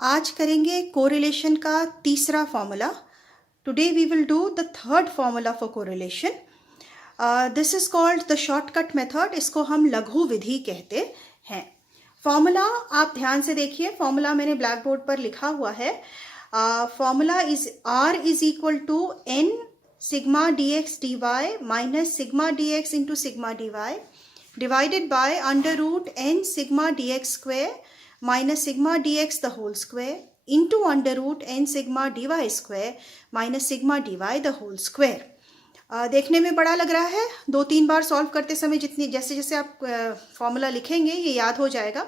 आज करेंगे कोरिलेशन का तीसरा formula. Today we will do the third formula for correlation. This is called the shortcut method. इसको हम लघु विधि कहते हैं. फॉर्मूला आप ध्यान से देखिए. फॉर्मूला मैंने ब्लैक बोर्ड पर लिखा हुआ है. Formula is R is equal to n sigma dx dy minus sigma dx into sigma dy divided by under root n sigma dx square minus sigma dx the whole square into under root n sigma dy square minus sigma dy the whole square. देखने में बड़ा लग रहा है. 2-3 बार solve करते समय जितनी जैसे जैसे आप फॉर्मूला लिखेंगे ये याद हो जाएगा.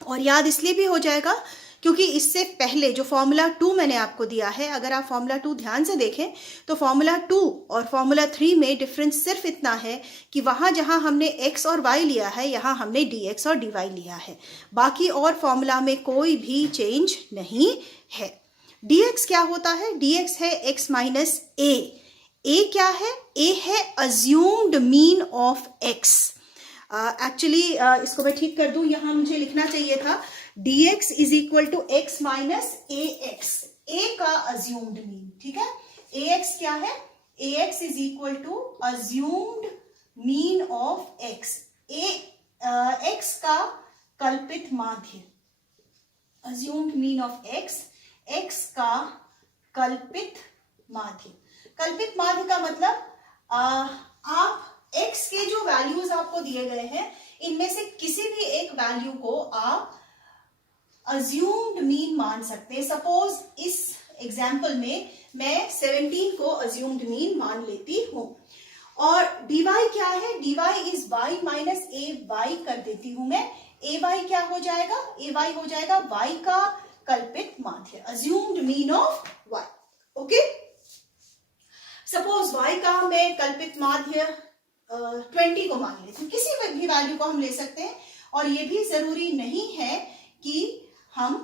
और याद इसलिए भी हो जाएगा क्योंकि इससे पहले जो फॉर्मूला 2 मैंने आपको दिया है, अगर आप फॉर्मूला 2 ध्यान से देखें तो फॉर्मूला 2 और फॉर्मूला 3 में डिफरेंस सिर्फ इतना है कि वहाँ जहाँ हमने x और y लिया है यहाँ हमने dx और dy लिया है. बाकी और फॉर्मूला में कोई भी चेंज नहीं है. dx क्या होता है? dx है x माइनस a. a क्या है? a है assumed mean of x. Actually इसको मैं ठीक कर दूं. यहाँ मुझे लिखना चाहिए था dx is equal to x minus ax. a का अज्यूम्ड मीन. ठीक है. ax क्या है? ax is equal to assumed mean of x. x का कल्पित माध्य. Assumed mean of x. x का कल्पित माध्य. कल्पित माध्य का मतलब आप x के जो वैल्यूज आपको दिए गए हैं इनमें से किसी भी एक वैल्यू को आप अज्यूम्ड मीन मान सकते हैं. सपोज इस एग्जाम्पल में मैं 17 को अज्यूम्ड मीन मान लेती हूं. और dy क्या है? dy is y minus ay कर देती हूं मैं. ay क्या हो जाएगा? ay हो जाएगा y का कल्पित माध्य. Assumed mean of y. Okay. Suppose y का मैं कल्पित माध्य 20 को मान लेते हैं. किसी भी वैल्यू को हम ले सकते हैं. और ये भी जरूरी नहीं है कि हम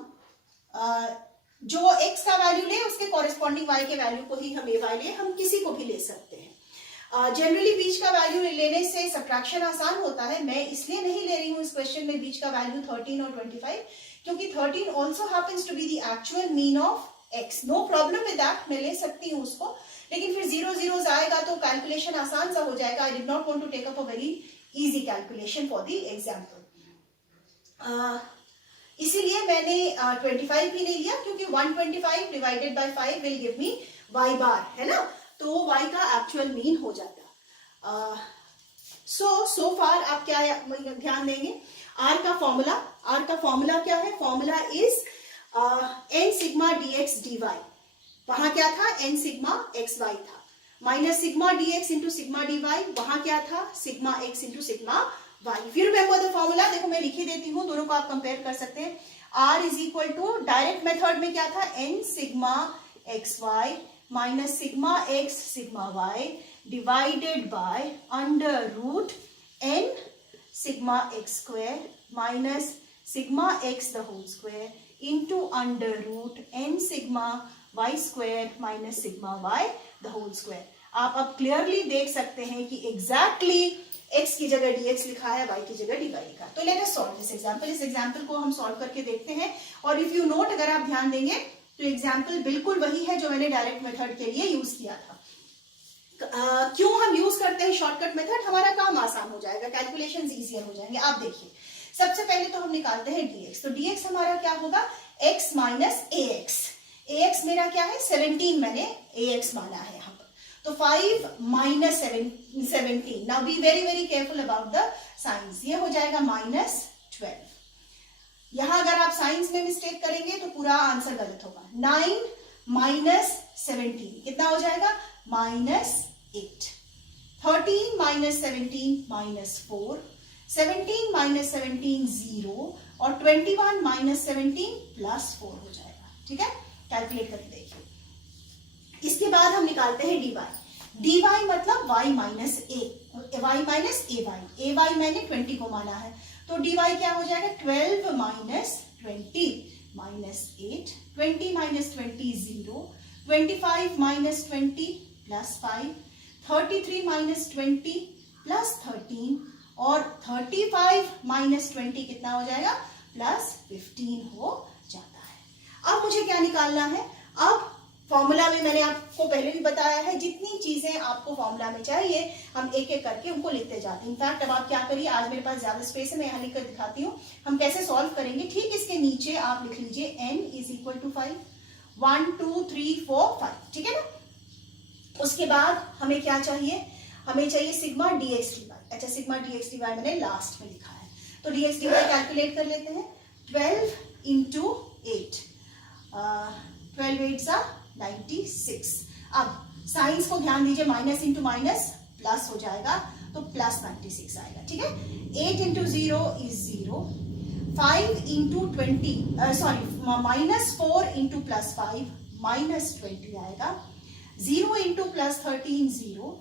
जो x का वैल्यू ले उसके कॉरेस्पॉन्डिंग y के वैल्यू को ही हम ay ले. हम किसी को भी ले सकते हैं. जनरली बीच का वैल्यू लेने से सब्ट्रैक्शन आसान होता है. मैं इसलिए नहीं ले रही हूँ इस क्वेश्चन में बीच का वैल्यू 13 और 25 क्योंकि 13 also happens to be the actual mean of x. No problem with that. मैं ले सकती हूँ उसको. लेकिन फिर 0 zeros आएगा तो कैलकुलेशन आसान सा हो जाएगा. I did not want to take up a very easy calculation for the example. इसीलिए मैंने 25 भी ले लिया क्योंकि 125 divided by 5 will give me y bar, है ना. तो y का एक्चुअल मीन हो जाता. सो फार आप क्या ध्यान देंगे? r का फॉर्मूला क्या है? Formula is n sigma dx dy. वहां क्या था? n सिग्मा xy था. Minus sigma dx into sigma dy. वहां क्या था? Sigma x into sigma y. If you remember the formula, देखो मैं लिखी देती हूँ, दोनों को आप कंपेयर कर सकते हैं. r is equal to direct method में क्या था? n sigma xy minus sigma x sigma y divided by under root n sigma x square minus sigma x the whole square into under root n sigma y square minus sigma y the whole square. आप अब clearly देख सकते हैं कि exactly x की जगह dx लिखा है, y की जगह dy लिखा है. तो let us solve this example. इस एग्जांपल को हम सॉल्व करके देखते हैं. और इफ यू नोट, अगर आप ध्यान देंगे तो एग्जांपल बिल्कुल वही है जो मैंने डायरेक्ट मेथड के लिए यूज किया था. क्यों हम यूज करते हैं शॉर्टकट मेथड? हमारा काम आसान हो जाएगा, कैलकुलेशंस इजियर हो जाएंगे. आप देखिए, सबसे पहले तो हम निकालते हैं dx. तो dx हमारा क्या होगा? x minus ax. ax मेरा क्या है? 17 मैंने ax माना है यहाँ पर. तो 5 minus 17. Now be very very careful about the science. ये हो जाएगा माइनस 12. यहां अगर आप साइंस में मिस्टेक करेंगे तो पूरा आंसर गलत होगा. 9 माइनस 17 कितना हो जाएगा? माइनस 8. 13 minus 17 minus 4. 17 माइनस 17 0 और 21 माइनस 17 प्लस 4 हो जाएगा. ठीक है. कैलकुलेट करके देखिए. इसके बाद हम निकालते हैं dy. dy मतलब y minus a. y minus ay. ay मैंने 20 को माना है. तो dy क्या हो जाएगा? 12 minus 20 minus 8. 20 minus 20 0. 25 minus 20 plus 5. 33 minus 20 plus 13 और 35 माइनस 20 कितना हो जाएगा? प्लस 15 हो जाता है. मुझे क्या निकालना है, अब फॉर्मूला में मैंने आपको पहले भी बताया है, जितनी चीजें आपको फॉर्मूला में चाहिए हम एक एक करके उनको लिखते जाते हैं। इनफैक्ट अब आप क्या करिए, आज मेरे पास ज्यादा स्पेस है, मैं यहाँ लिखकर दिखाती हूँ हम कैसे सॉल्व करेंगे। ठीक इसके नीचे आप लिख लीजिए n इज इक्वल टू 5, 1 2 3 4 5, ठीक है ना। उसके बाद हमें क्या चाहिए, हमें चाहिए सिग्मा dx dy। अच्छा, सिग्मा dx dy मैंने लास्ट में लिखा है, तो dx dy कैलकुलेट कर लेते हैं। 12 इंटू 8, 12 8 96। अब साइंस को ध्यान दीजिए, माइनस इंटू माइनस प्लस हो जाएगा, तो प्लस 96 आएगा, ठीक है। 8 into 0 is 0, 5 into 20 sorry minus 4 into plus 5 minus 20 आएगा, 0 इंटू प्लस 13 0,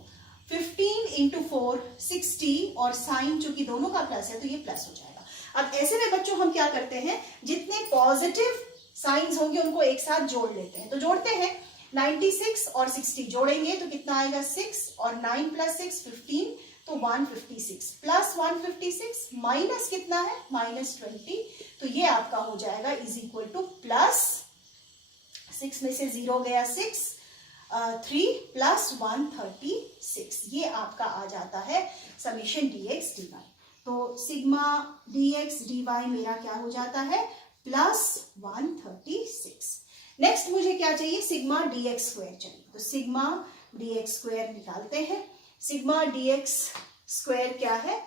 15 इंटू 4 60, और साइन चूंकि दोनों का प्लस है तो ये प्लस हो जाएगा। अब ऐसे में बच्चों हम क्या करते हैं, जितने पॉजिटिव साइंस होंगे उनको एक साथ जोड़ लेते हैं। तो जोड़ते हैं, 96 और 60 जोड़ेंगे तो कितना आएगा 6, और 9 प्लस 6 15, तो 156 प्लस 156 माइनस कितना है माइनस 20, तो ये आपका हो जाएगा इज इक्वल टू प्लस 6 में से 0 गया 6, 3 प्लस 136, ये आपका आ जाता है समेशन dx dy। तो सिग्मा dx dy मेरा क्या हो जाता है प्लस 136। नेक्स्ट मुझे क्या चाहिए, सिग्मा dx स्क्वायर चाहिए, तो सिग्मा dx स्क्वायर निकालते हैं। सिग्मा dx स्क्वायर क्या है,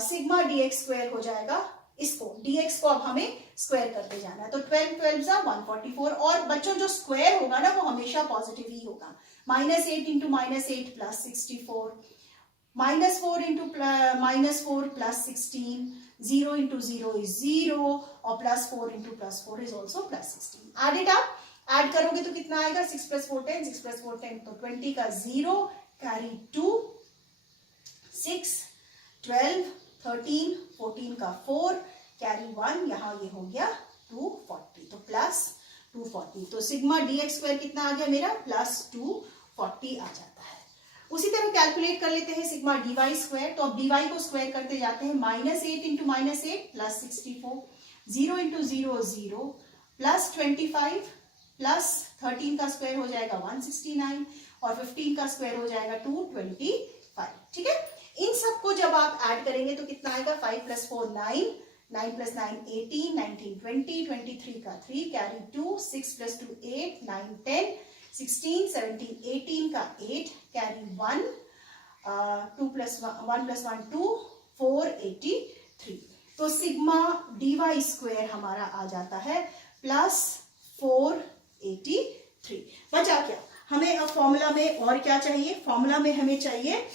सिग्मा dx स्क्वायर हो जाएगा, इसको dx को अब हमें स्क्वायर करते जाना है, तो 12 12 144, और बच्चों जो स्क्वायर होगा ना वो हमेशा पॉजिटिव ही होगा। -8 into -8 plus 64, -4 into -4 plus 16, 0 into 0 is 0, और plus 4 into plus 4 is also plus 16। Add it up, add करोगे तो कितना आएगा, 6 प्लस 4 10, 6 प्लस 4 10, तो 20 का 0 कैरी 2, 6 12 13 14 का 4 कैरी 1, यहाँ ये हो गया 240, तो प्लस 240। तो सिग्मा dx स्क्वायर कितना आ गया मेरा प्लस 240 आ जाता है। उसी तरह कैलकुलेट कर लेते हैं सिग्मा dy स्क्वायर, तो अब dy को स्क्वायर करते जाते हैं, -8 into -8 plus 64, 0 into 0 0, plus 25 plus 13 का स्क्वायर हो जाएगा 169, और 15 का स्क्वायर हो जाएगा 225, ठीक है। इन सबको जब आप ऐड करेंगे तो कितना आएगा, 5 प्लस 4 9, 9 प्लस 9 18, 19 20, 23 का 3 कैरी 2, 6 प्लस 2 8, 9 10, 16 17 18 का 8 कैरी 1, 2 प्लस 1 प्लस 1 2, 483। तो सिग्मा dy स्क्वायर हमारा आ जाता है प्लस 483। बचा क्या, हमें अब फॉर्मूला में और क्या चाहिए, फॉर्मूला में हमें चाहिए,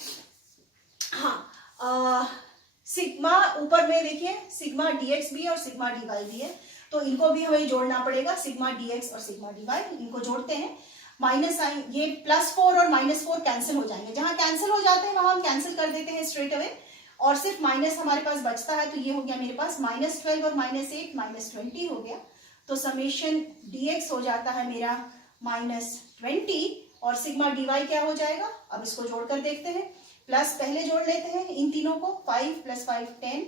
हाँ सिग्मा, ऊपर में देखिए सिग्मा dx भी है और सिग्मा dy भी है, तो इनको भी हमें जोड़ना पड़ेगा, सिग्मा dx और सिग्मा dy, इनको जोड़ते हैं। माइनस साइन, ये +4 और -4 कैंसिल हो जाएंगे, जहां कैंसिल हो जाते हैं वहां हम कैंसिल कर देते हैं स्ट्रेट अवे, और सिर्फ माइनस हमारे पास बचता है, तो ये हो गया मेरे पास -12 और -8 -20 हो गया, तो समेशन dx हो जाता है मेरा -20, और सिग्मा dy क्या हो जाएगा, अब इसको जोड़कर देखते हैं। प्लस पहले जोड़ लेते हैं इन तीनों को, 5 प्लस 5 10,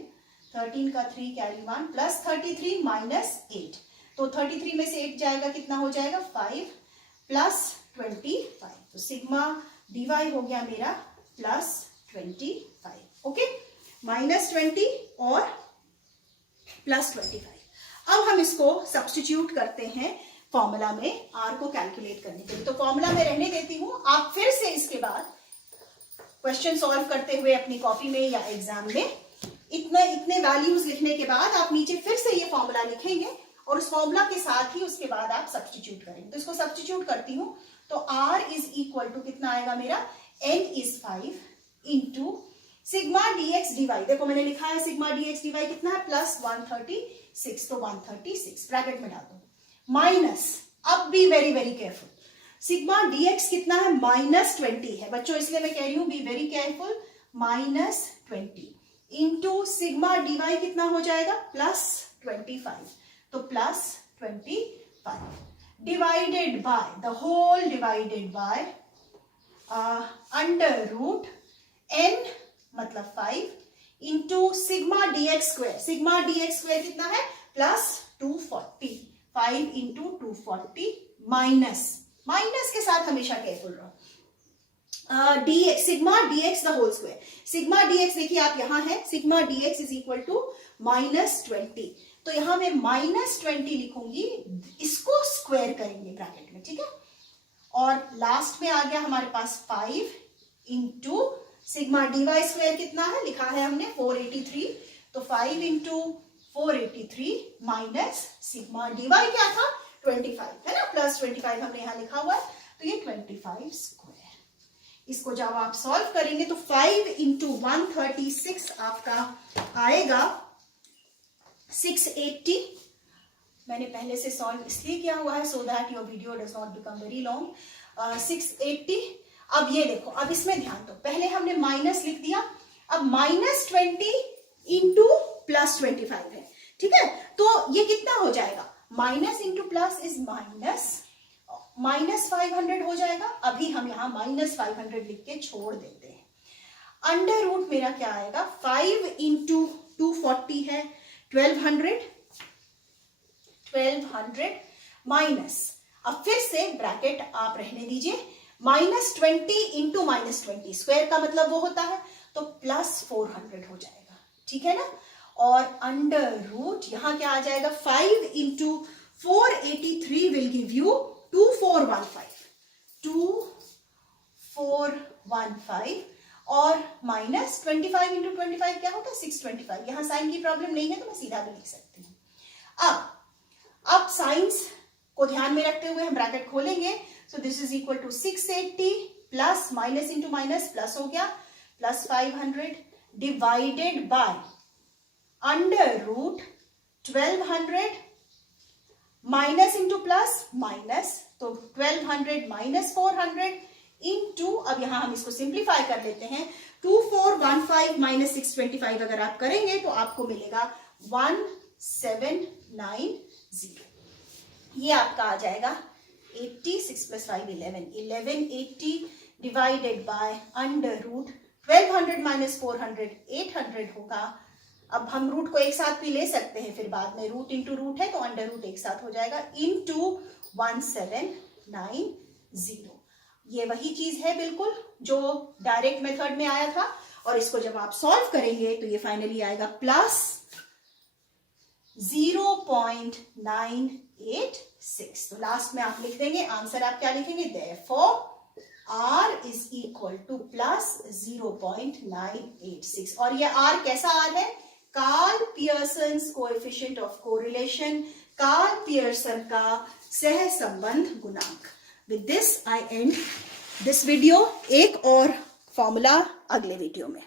13 का 3 कैरी 1, प्लस 33 -8, तो 33 में से 8 जाएगा, कितना हो जाएगा 5 प्लस 25, तो सिग्मा dy हो गया मेरा प्लस 25, ओके, -20 और प्लस 25। अब हम इसको सब्स्टिट्यूट करते हैं फॉर्मूला में r को कैलकुलेट करने के लिए, तो फॉर्मूला में रहने देती हूं, आप फिर से इसके बाद क्वेश्चन सॉल्व करते हुए अपनी कॉपी में या एग्जाम में इतने वैल्यूज लिखने के बाद आप नीचे फिर से ये फॉर्मूला लिखेंगे, और उस फॉर्मूला के साथ ही उसके बाद आप सब्स्टिट्यूट करेंगे। तो इसको सब्स्टिट्यूट करती हूं, तो r इज इक्वल टू कितना आएगा मेरा, n is 5 into sigma dx dy, देखो मैंने लिखा है सिग्मा dx dy कितना है प्लस 136, तो 136 ब्रैकेट में डाल दो, माइनस, अब भी very very careful, sigma dx कितना है -20 है बच्चों, इसलिए मैं कह रही हूं be very careful, -20 into sigma dy कितना हो जाएगा प्लस 25, तो plus 25 divided by the whole divided by under root n मतलब 5 into sigma dx square, sigma dx square कितना है प्लस 240, 5 इंटू 240 माइनस के साथ हमेशा केयरफुल रहो, dx sigma dx the whole square, sigma dx देखिए आप यहां है, sigma dx is equal to -20, तो यहां मैं -20 लिखूंगी, इसको स्क्वायर करेंगे ब्रैकेट में, ठीक है। और लास्ट में आ गया हमारे पास 5 इंटू सिग्मा dy स्क्वायर कितना है, लिखा है हमने 483, तो 5 इंटू 483 माइनस सिग्मा dy क्या था 25 है ना, प्लस 25 हमने यहां लिखा हुआ है, तो ये 25 स्क्वायर। इसको जब आप सॉल्व करेंगे तो 5 इंटू 136 आपका आएगा 680। मैंने पहले से सॉल्व इसलिए किया हुआ है so that your video does not become very long. 680। अब ये देखो, अब इसमें ध्यान दो, पहले हमने माइनस लिख दिया, अब -20 इंटू +25 है, ठीक है, तो ये कितना हो जाएगा, माइनस इंटू प्लस इज -500 हो जाएगा। अभी हम यहाँ -500 लिख के छोड़ देते हैं। अंडर रूट मेरा क्या आएगा, 5 इंटू 240 है 1200 माइनस, अब फिर से ब्रैकेट आप रहने दीजिए, -20 इंटू -20 स्क्वायर का मतलब वो होता है, तो +400 हो जाएगा, ठीक है ना। और अंडर रूट यहां क्या आ जाएगा, 5 इंटू 483 विल गिव यू 2415 और -25 इंटू 25 क्या होता है 625। यहां साइन की प्रॉब्लम नहीं है तो मैं सीधा भी लिख सकती हूँ। अब साइंस को ध्यान में रखते हुए हम ब्रैकेट खोलेंगे, so this is equal to 680 plus minus into minus plus हो गया +500 divided by under root 1200 minus into plus minus, तो 1200 माइनस 400 इंटू, अब यहां हम इसको सिंप्लीफाई कर लेते हैं, 2415 माइनस 625 अगर आप करेंगे तो आपको मिलेगा 1790। ये आपका आ जाएगा 86 + 5 1180 divided by under root 1200 minus 400 800 होगा। अब हम रूट को एक साथ भी ले सकते हैं, फिर बाद में रूट इंटू रूट है तो अंडर रूट एक साथ हो जाएगा, इंटू 1790। ये वही चीज है बिल्कुल जो डायरेक्ट मेथड में आया था, और इसको जब आप सॉल्व करेंगे तो ये फाइनली आएगा +0.986। तो लास्ट में आप लिख देंगे आंसर, आप क्या लिखेंगे, therefore R is equal to +0.986। और ये R कैसा R है, Karl Pearson's coefficient of correlation, Karl Pearson का सहसंबंध गुणांक। With this I end this video. एक और फॉर्मूला अगले वीडियो में।